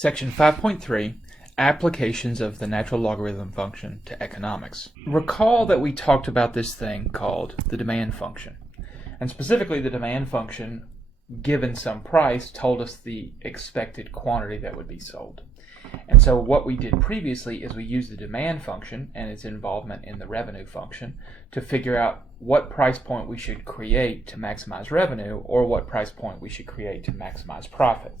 Section 5.3, Applications of the Natural Logarithm Function to Economics. Recall that we talked about this thing called the demand function. And specifically, the demand function, given some price, told us the expected quantity that would be sold. And so what we did previously is we used the demand function and its involvement in the revenue function to figure out what price point we should create to maximize revenue or what price point we should create to maximize profit.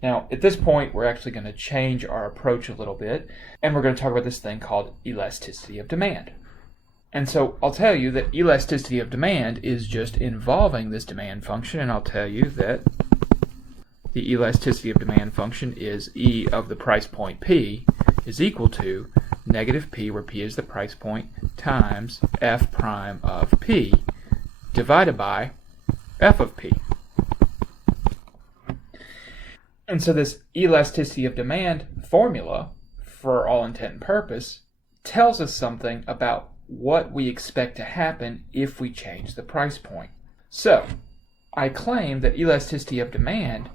Now, at this point, we're actually going to change our approach a little bit, and we're going to talk about this thing called elasticity of demand. And so I'll tell you that elasticity of demand is just involving this demand function, and I'll tell you that the elasticity of demand function is E of the price point P is equal to negative P, where P is the price point, times F prime of P divided by F of P. And so this elasticity of demand formula, for all intent and purpose, tells us something about what we expect to happen if we change the price point. So, I claim that elasticity of demand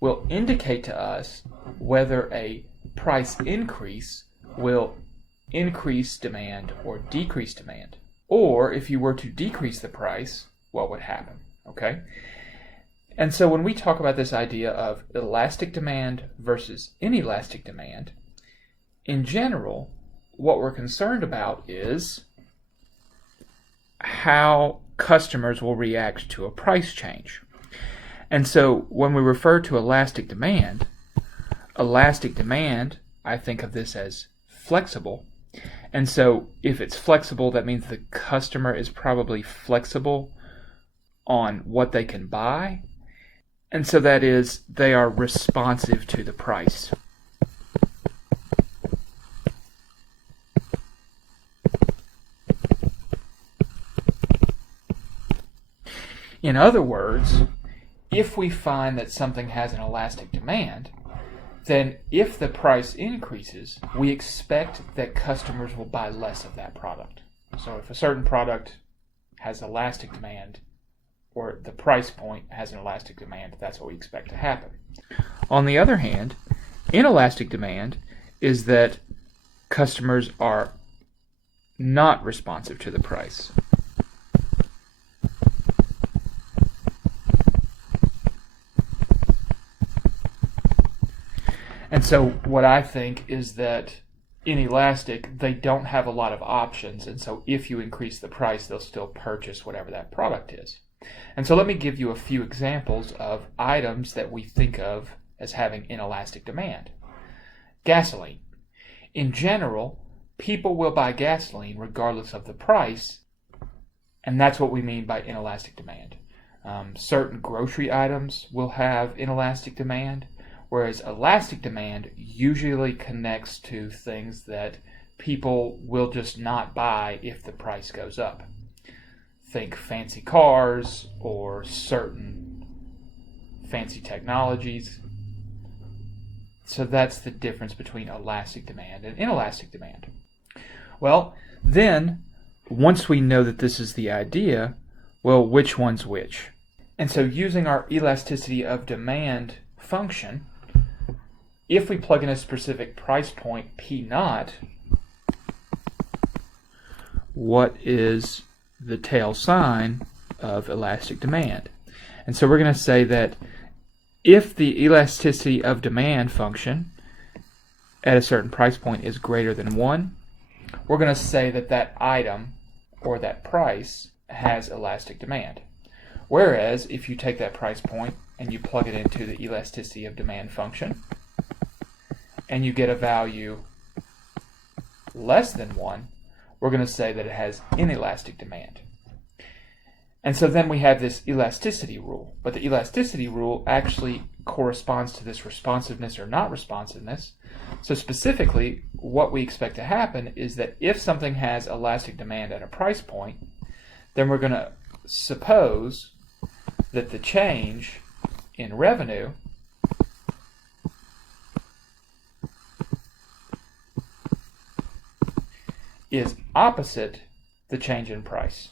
will indicate to us whether a price increase will increase demand or decrease demand. Or if you were to decrease the price, what would happen? Okay? And so when we talk about this idea of elastic demand versus inelastic demand, in general, what we're concerned about is how customers will react to a price change. And so when we refer to elastic demand, I think of this as flexible. And so if it's flexible, that means the customer is probably flexible on what they can buy. And so that is, they are responsive to the price. In other words, if we find that something has an elastic demand, then if the price increases, we expect that customers will buy less of that product. So if a certain product has elastic demand, or the price point has an elastic demand, that's what we expect to happen. On the other hand, inelastic demand is that customers are not responsive to the price. And so what I think is that inelastic, they don't have a lot of options, and so if you increase the price, they'll still purchase whatever that product is. And so let me give you a few examples of items that we think of as having inelastic demand. Gasoline. In general, people will buy gasoline regardless of the price, and that's what we mean by inelastic demand. Certain grocery items will have inelastic demand, whereas elastic demand usually connects to things that people will just not buy if the price goes up. Think fancy cars or certain fancy technologies. So that's the difference between elastic demand and inelastic demand. Well, then, once we know that this is the idea, well, which one's which? And so using our elasticity of demand function, if we plug in a specific price point, P naught, what is the tail sign of elastic demand? And so we're going to say that if the elasticity of demand function at a certain price point is greater than 1, we're going to say that that item or that price has elastic demand. Whereas if you take that price point and you plug it into the elasticity of demand function and you get a value less than 1, we're going to say that it has inelastic demand. And so then we have this elasticity rule. But the elasticity rule actually corresponds to this responsiveness or not responsiveness. So specifically, what we expect to happen is that if something has elastic demand at a price point, then we're going to suppose that the change in revenue is opposite the change in price.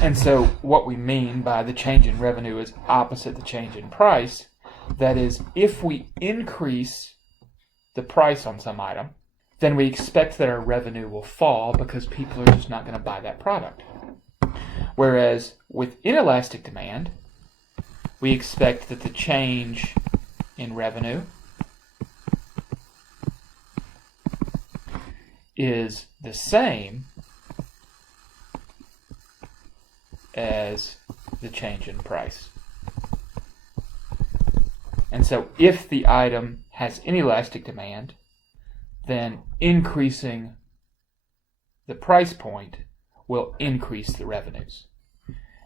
And so what we mean by the change in revenue is opposite the change in price. That is, if we increase the price on some item, then we expect that our revenue will fall because people are just not going to buy that product. Whereas with inelastic demand, we expect that the change in revenue is the same as the change in price. And so if the item has inelastic demand, then increasing the price point will increase the revenues.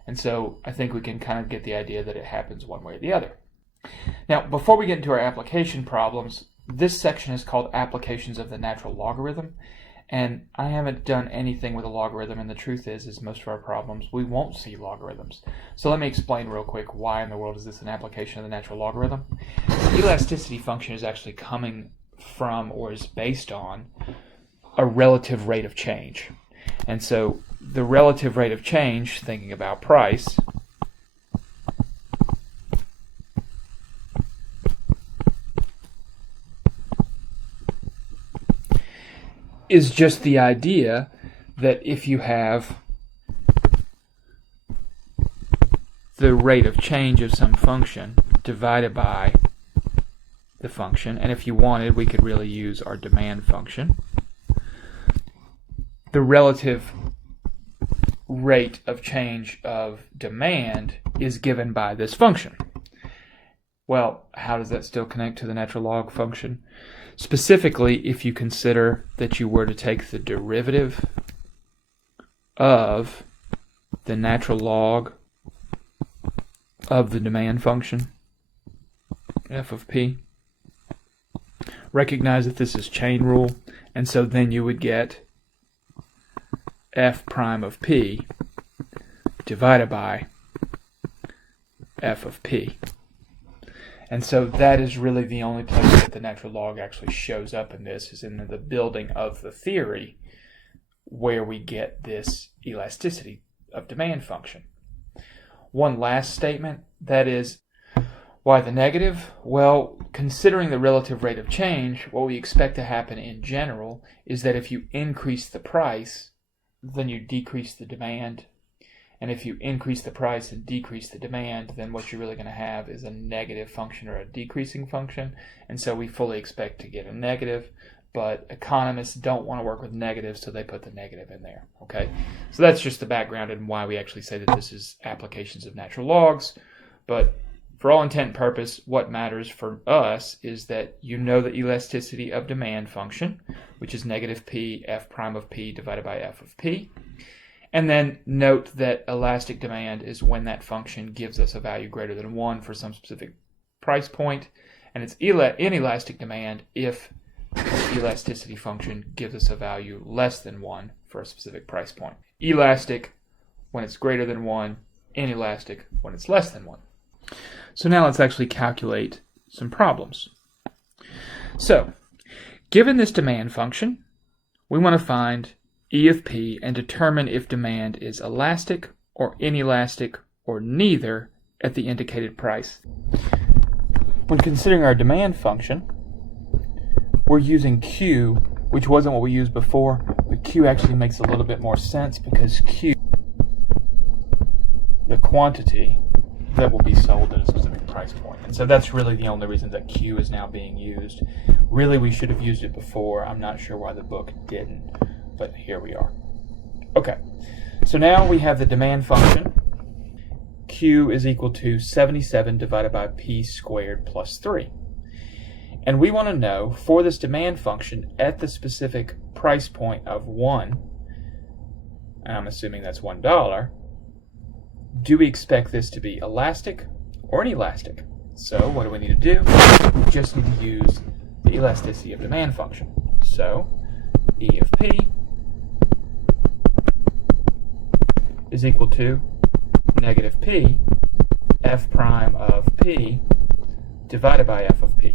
And so I think we can kind of get the idea that it happens one way or the other. Now, before we get into our application problems, this section is called Applications of the Natural Logarithm. And I haven't done anything with a logarithm, and the truth is most of our problems, we won't see logarithms. So let me explain real quick why in the world is this an application of the natural logarithm. The elasticity function is actually coming from or is based on a relative rate of change. And so the relative rate of change, thinking about price, is just the idea that if you have the rate of change of some function divided by the function, and if you wanted, we could really use our demand function, the relative rate of change of demand is given by this function. Well, how does that still connect to the natural log function? Specifically, if you consider that you were to take the derivative of the natural log of the demand function, f of p, recognize that this is chain rule, and so then you would get f prime of p divided by f of p. And so that is really the only place that the natural log actually shows up in this, is in the building of the theory where we get this elasticity of demand function. One last statement, that is, why the negative? Well, considering the relative rate of change, what we expect to happen in general is that if you increase the price, then you decrease the demand. And if you increase the price and decrease the demand, then what you're really going to have is a negative function or a decreasing function. And so we fully expect to get a negative, but economists don't want to work with negatives, so they put the negative in there. Okay, so that's just the background and why we actually say that this is applications of natural logs. But for all intent and purpose, what matters for us is that you know the elasticity of demand function, which is negative p f prime of p divided by f of p. And then note that elastic demand is when that function gives us a value greater than 1 for some specific price point, and it's inelastic demand if the elasticity function gives us a value less than 1 for a specific price point. Elastic when it's greater than 1, inelastic when it's less than 1. So now let's actually calculate some problems. So, given this demand function, we want to find E of P and determine if demand is elastic or inelastic or neither at the indicated price. When considering our demand function, we're using Q, which wasn't what we used before, but Q actually makes a little bit more sense because Q, the quantity that will be sold at a specific price point. And so that's really the only reason that Q is now being used. Really, we should have used it before. I'm not sure why the book didn't. But here we are. Okay, so now we have the demand function. Q is equal to 77 divided by P squared plus 3. And we want to know, for this demand function at the specific price point of 1, and I'm assuming that's $1, do we expect this to be elastic or inelastic? So what do we need to do? We just need to use the elasticity of demand function. So E of P is equal to negative P f prime of P divided by f of P.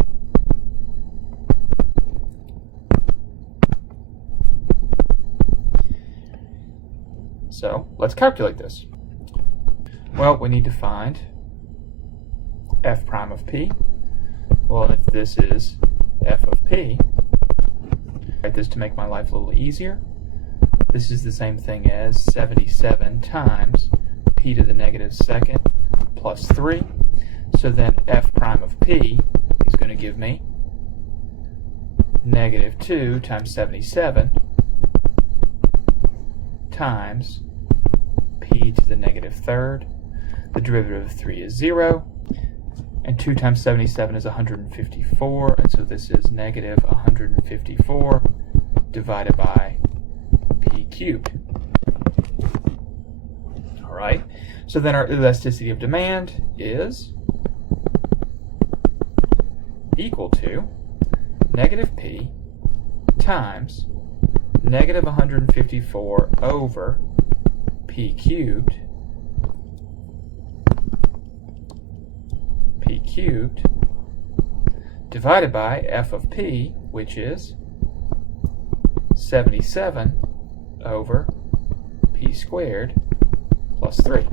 So let's calculate this. Well, we need to find f prime of p. Well, if this is f of p, write this to make my life a little easier. This is the same thing as 77 times p to the negative second plus 3. So then f prime of p is going to give me negative 2 times 77 times p to the negative third. The derivative of 3 is 0. And 2 times 77 is 154. And so this is negative 154 divided by p cubed. All right. So then our elasticity of demand is equal to negative p times negative 154 over p cubed divided by f of p, which is 77 over p squared plus 3.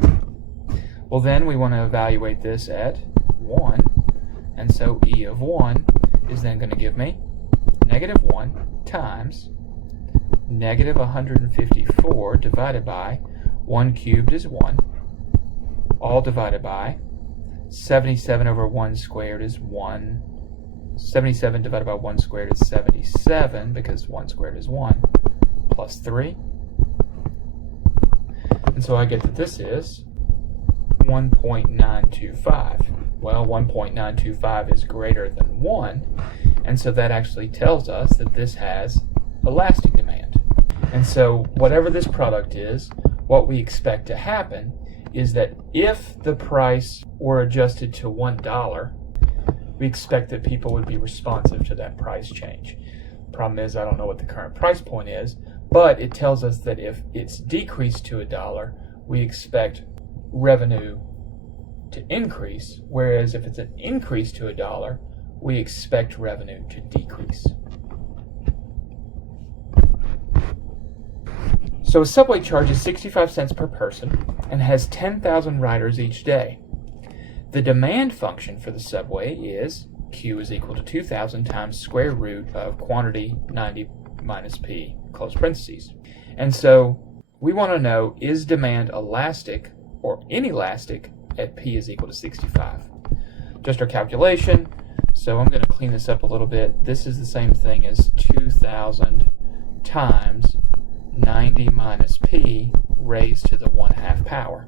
Well, then we want to evaluate this at 1, and so e of 1 is then going to give me negative 1 times negative 154 divided by 1 cubed is 1, all divided by 77 over 1 squared is 1. 77 divided by 1 squared is 77, because 1 squared is 1, plus 3. And so I get that this is 1.925. Well, 1.925 is greater than 1, and so that actually tells us that this has elastic demand. And so whatever this product is, what we expect to happen is that if the price were adjusted to $1, we expect that people would be responsive to that price change. Problem is, I don't know what the current price point is, but it tells us that if it's decreased to $1, we expect revenue to increase, whereas if it's an increase to $1, we expect revenue to decrease. So a subway charges 65 cents per person and has 10,000 riders each day. The demand function for the subway is Q is equal to 2,000 times square root of quantity 90 minus P, close parentheses. And so we want to know, is demand elastic or inelastic at P is equal to 65? Just our calculation. So I'm going to clean this up a little bit. This is the same thing as 2,000 times 90 minus P raised to the 1/2 power.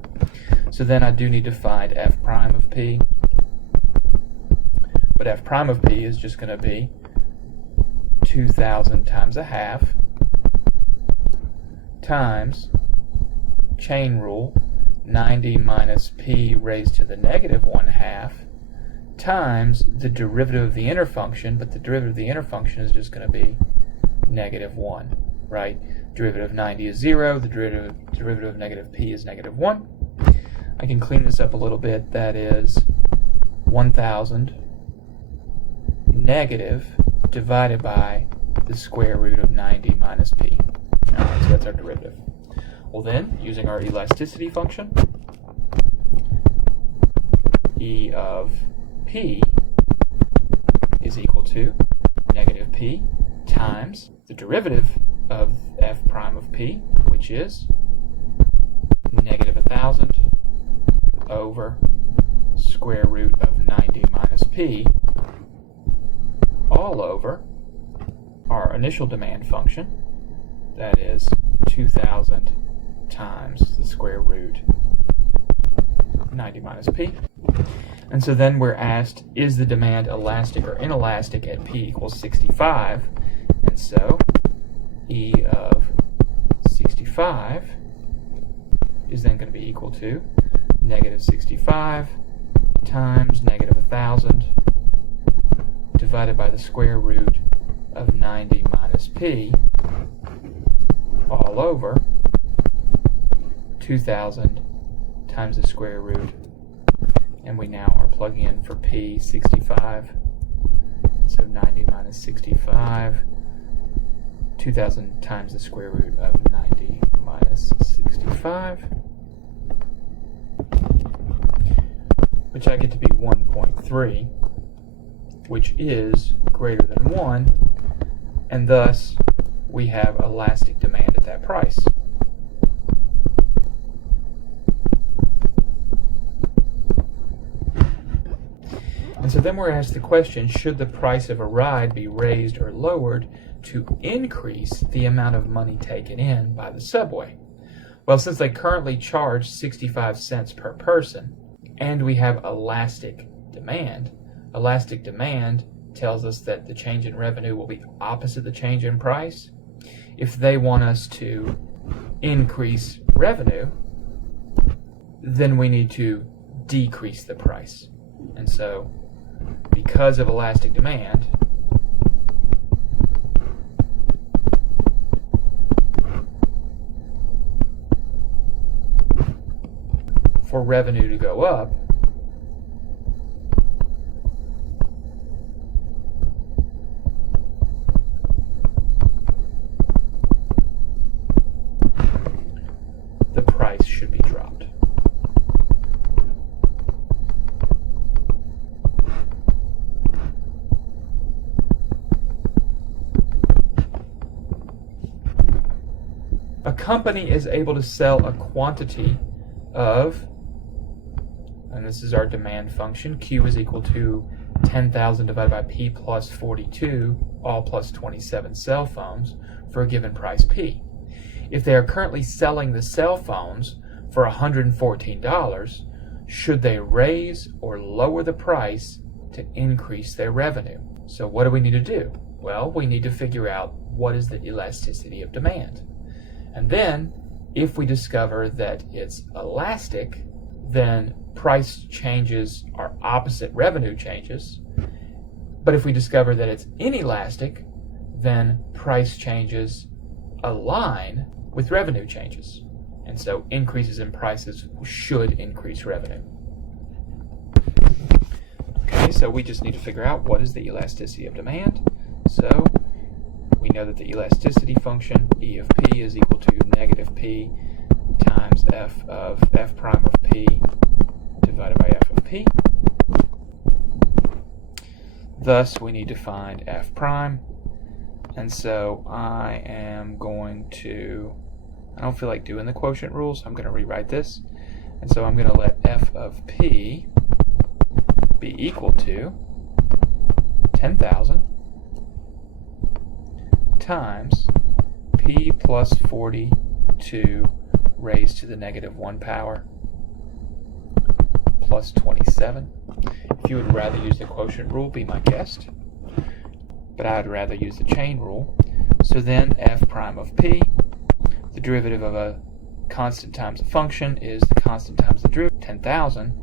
So then I do need to find f prime of P. But f prime of P is just going to be 2,000 times 1/2 times chain rule 90 minus P raised to the negative 1/2 times the derivative of the inner function, but the derivative of the inner function is just going to be negative 1, right? Derivative of 90 is 0, the derivative of negative P is negative 1. I can clean this up a little bit. That is 1,000 negative divided by the square root of 90 minus P. Alright, so that's our derivative. Well then, using our elasticity function, E of P is equal to negative P times the derivative of f prime of P, which is negative 1,000 over square root of 90 minus P, all over our initial demand function, that is 2,000 times the square root 90 minus P. And so then we're asked, is the demand elastic or inelastic at P equals 65? And so E of 65 is then going to be equal to negative 65 times negative 1,000 divided by the square root of 90 minus P, all over 2,000 times the square root. And we now are plugging in for P 65. So 90 minus 65, 2,000 times the square root of 90 minus 65. which I get to be 1.3, which is greater than 1, and thus we have elastic demand at that price. And so then we're asked the question, should the price of a ride be raised or lowered to increase the amount of money taken in by the subway? Well, since they currently charge 65 cents per person, and we have elastic demand tells us that the change in revenue will be opposite the change in price. If they want us to increase revenue, then we need to decrease the price. And so, because of elastic demand, for revenue to go up, the price should be dropped. A company is able to sell a quantity of, and this is our demand function, Q is equal to 10,000 divided by P plus 42, all plus 27 cell phones for a given price P. If they are currently selling the cell phones for $114, should they raise or lower the price to increase their revenue? So what do we need to do? Well, we need to figure out what is the elasticity of demand. And then, if we discover that it's elastic, then price changes are opposite revenue changes. But if we discover that it's inelastic, then price changes align with revenue changes. And so increases in prices should increase revenue. Okay, so we just need to figure out what is the elasticity of demand. So we know that the elasticity function, E of P, is equal to negative P times F of F prime of P divided by F of P. Thus, we need to find F prime. And so I am going to, I don't feel like doing the quotient rule, so I'm going to rewrite this. And so I'm going to let F of P be equal to 10,000 times P plus 42 raised to the negative 1 power plus 27. If you would rather use the quotient rule, be my guest. But I would rather use the chain rule. So then F prime of P, the derivative of a constant times a function, is the constant times the derivative, 10,000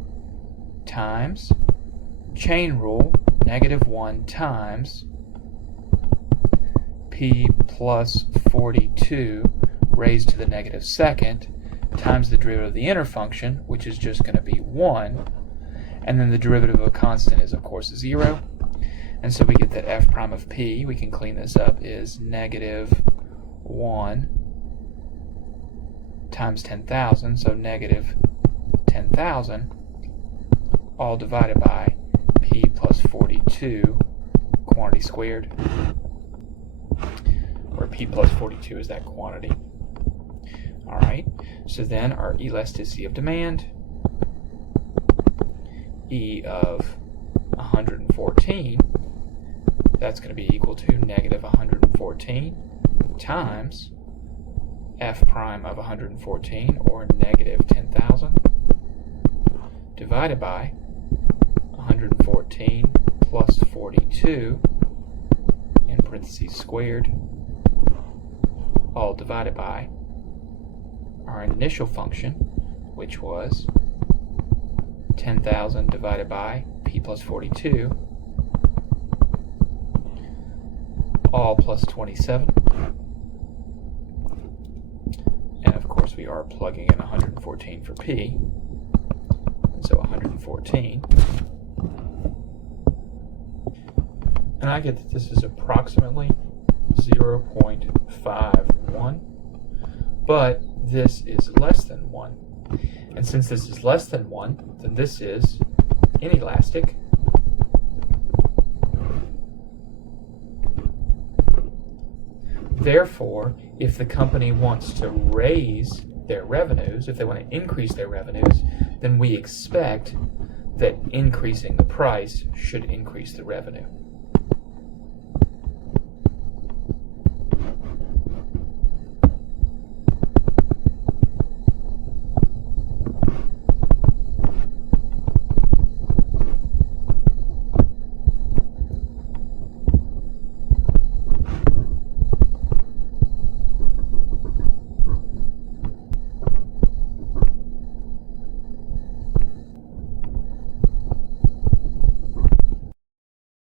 times chain rule, negative 1 times P plus 42 raised to the negative second times the derivative of the inner function, which is just going to be 1, and then the derivative of a constant is, of course, 0. And so we get that F prime of P, we can clean this up, is negative 1 times 10,000, so negative 10,000, all divided by P plus 42, quantity squared, where P plus 42 is that quantity. Alright, so then our elasticity of demand, E of 114, that's going to be equal to negative 114 times F prime of 114, or negative 10,000, divided by 114 plus 42, in parentheses squared, all divided by our initial function, which was 10,000 divided by P plus 42, all plus 27. And of course we are plugging in 114 for P, and so 114. And I get that this is approximately 0.51, but this is less than 1. And since this is less than 1, then this is inelastic. Therefore, if the company wants to raise their revenues, if they want to increase their revenues, then we expect that increasing the price should increase the revenue.